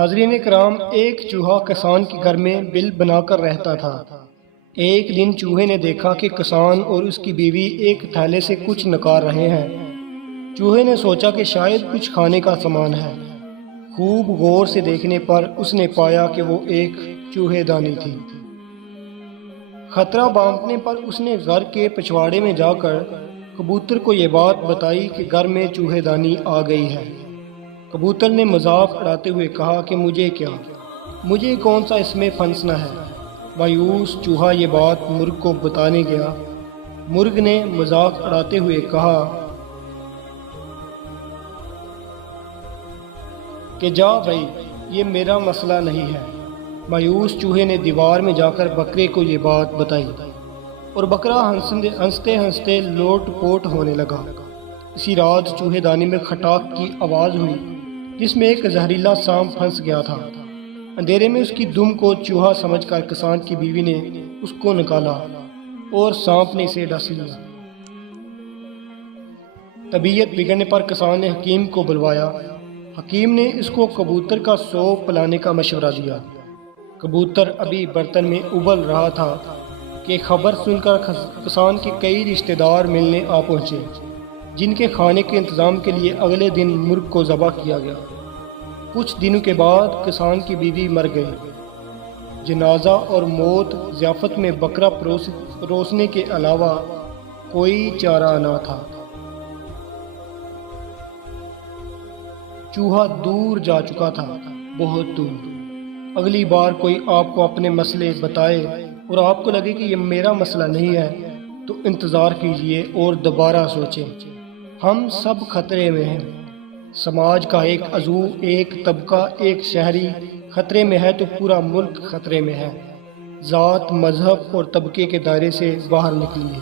ناظرین کرام، ایک چوہا کسان کے گھر میں بل بنا کر رہتا تھا۔ ایک دن چوہے نے دیکھا کہ کسان اور اس کی بیوی ایک تھیلے سے کچھ نکال رہے ہیں۔ چوہے نے سوچا کہ شاید کچھ کھانے کا سامان ہے۔ خوب غور سے دیکھنے پر اس نے پایا کہ وہ ایک چوہے دانی تھی۔ خطرہ بانٹنے پر اس نے گھر کے پچھواڑے میں جا کر کبوتر کو یہ بات بتائی کہ گھر میں چوہے دانی آ گئی ہے۔ کبوتر نے مذاق اڑاتے ہوئے کہا کہ مجھے کیا، مجھے کون سا اس میں پھنسنا ہے۔ مایوس چوہا یہ بات مرغ کو بتانے گیا۔ مرغ نے مذاق اڑاتے ہوئے کہا کہ جا بھائی، یہ میرا مسئلہ نہیں ہے۔ مایوس چوہے نے دیوار میں جا کر بکرے کو یہ بات بتائی اور بکرا ہنستے ہنستے لوٹ پوٹ ہونے لگا۔ اسی رات چوہے دانی میں کھٹاک کی آواز ہوئی جس میں ایک زہریلا سانپ پھنس گیا تھا۔ اندھیرے میں اس کی دم کو چوہا سمجھ کر کسان کی بیوی نے اس کو نکالا اور سانپ نے اسے ڈس لیا۔ طبیعت بگڑنے پر کسان نے حکیم کو بلوایا۔ حکیم نے اس کو کبوتر کا سوپ پلانے کا مشورہ دیا۔ کبوتر ابھی برتن میں ابل رہا تھا کہ خبر سن کر کسان کے کئی رشتہ دار ملنے آ پہنچے، جن کے کھانے کے انتظام کے لیے اگلے دن مرغ کو ذبح کیا گیا۔ کچھ دنوں کے بعد کسان کی بیوی مر گئی۔ جنازہ اور موت ضیافت میں بکرا پروسنے کے علاوہ کوئی چارہ نہ تھا۔ چوہا دور جا چکا تھا، بہت دور۔ اگلی بار کوئی آپ کو اپنے مسئلے بتائے اور آپ کو لگے کہ یہ میرا مسئلہ نہیں ہے تو انتظار کیجئے اور دوبارہ سوچیں۔ ہم سب خطرے میں ہیں۔ سماج کا ایک عضو، ایک طبقہ، ایک شہری خطرے میں ہے تو پورا ملک خطرے میں ہے۔ ذات، مذہب اور طبقے کے دائرے سے باہر نکلیے۔